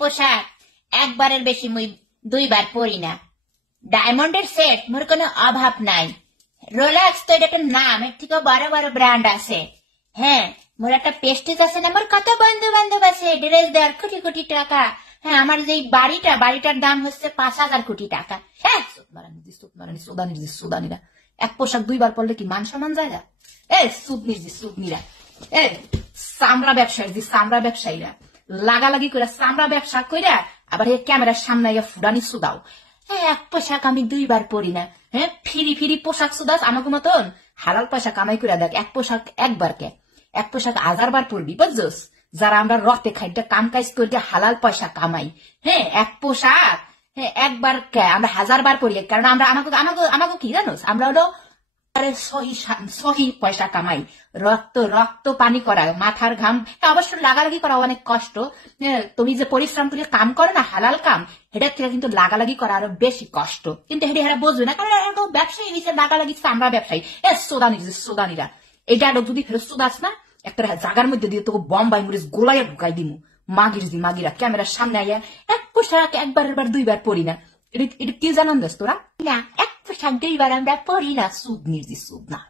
পোশাক একবারের বেশি মুই দুইবার পরি না। ডায়মন্ডের সেট মোর কোনো অভাব নাই। রোলেক্স তো এটা একটা নাম, এর থেকেও বড় বড় ব্র্যান্ড আছে। হ্যাঁ, মোর একটা পেস্টিজ আছে না, মোর কত বন্ধু বান্ধব আছে, ড্রেস দেওয়ার কোটি কোটি টাকা। হ্যাঁ, আমার যে বাড়িটার দাম হচ্ছে 5,000 কোটি টাকা। হ্যাঁ, সুদানিরা এক পোশাক দুইবার পরলে কি মান সম্মান যায় না? সুদনিরা চামড়া ব্যবসায়ীরা লাগালাগি করে চামড়া ব্যবসা কইরা আবার ক্যামেরার সামনে ফুডানি সুদাও। হ্যাঁ, এক পোশাক আমি দুইবার পরি না। হ্যাঁ, ফিরি পোশাক সুদাস আমাকে মতন হালাল পয়সা কামাই করে দেখ। এক পোশাক একবার কে, এক পোশাক 1000 বার পরবি, বুঝছস? যারা আমরা রক্তে খাইটা কাম কাজ করে হালাল পয়সা কামাই, হ্যাঁ এক পোশাক হ্যাঁ একবার কে আমরা 1000 বার পরি। কারণ আমরা আমাকে কি জানোস, আমরা হলো সহি পয়সা কামাই, রক্ত পানি করা, মাথার ঘাম। অবশ্য লাগালাগি করা অনেক কষ্ট। তুমি যে পরিশ্রম করে কাম করো না হালাল কাম, এটা থেকে কিন্তু লাগালাগি করা আরো বেশি কষ্ট। কিন্তু এটা বুঝবে না, কারণ ব্যবসায়ী নিচে লাগালাগি আমরা ব্যবসায়ী। সোদানিরা এটা যদি ফেরত সুদাস না, একটা জায়গার মধ্যে দিয়ে তোকে বম্বাই মরিচ গোলাইয়া ঢুকাই দিমু। মাগিরা ক্যামেরার সামনে আইয়া এক পোশাক একবার দুইবার পরি না। এটা কি জানান তোরা? না, এক পোশাক দুইবার আমরা পরি না। সুদ না।